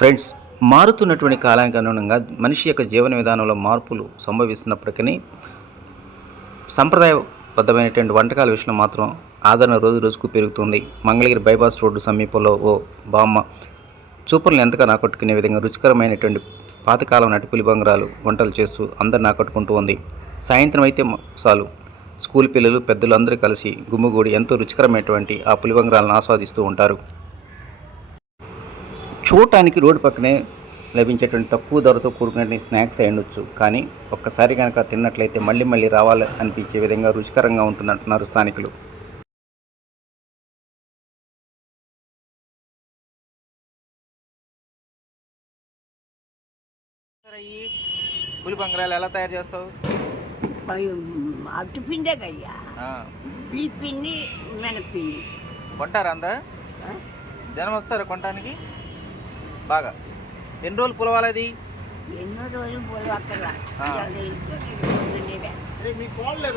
Friends మారుతున్నటువంటి కాలానికి అనుగుణంగా మనిషి యొక్క జీవన విధానంలో మార్పులు సంభవిస్తున్నప్పటికీ సంప్రదాయబద్ధమైనటువంటి వంటకాల విషయంలో మాత్రం ఆదరణ రోజు రోజుకు పెరుగుతుంది. మంగళగిరి బైపాస్ రోడ్డు సమీపంలో ఓ బామ్మ చూపులను ఎంతగా ఆకట్టుకునే విధంగా రుచికరమైనటువంటి పాతకాలం నాటి పులిబంగరాలు వంటలు చేస్తూ అందరిని ఆకట్టుకుంటూ ఉంది. సాయంత్రం అయితే చాలు. స్కూల్ పిల్లలు పెద్దలు అందరూ కలిసి గుమ్ముగూడి ఎంతో రుచికరమైనటువంటి ఆ పులిబంగరాలను ఆస్వాదిస్తూ ఉంటారు. చూడటానికి రోడ్డు పక్కనే లభించేటువంటి తక్కువ ధరతో కూడుకునే స్నాక్స్ అయి ఉండొచ్చు. కానీ ఒక్కసారి కనుక తిన్నట్లయితే మళ్ళీ మళ్ళీ రావాలి అనిపించే విధంగా రుచికరంగా ఉంటుందంటున్నారు స్థానికులు. పులి బంగారాలు ఎలా తయారు చేస్తావు? అటు పిండే కయ్యా. ఈ పిండి మినపిండి కొంటారా అందా? జనం వస్తారా కొనడానికి బాగా. ఎన్ని రోజులు పులవాలి అది? ఎన్నో రోజులు పోలు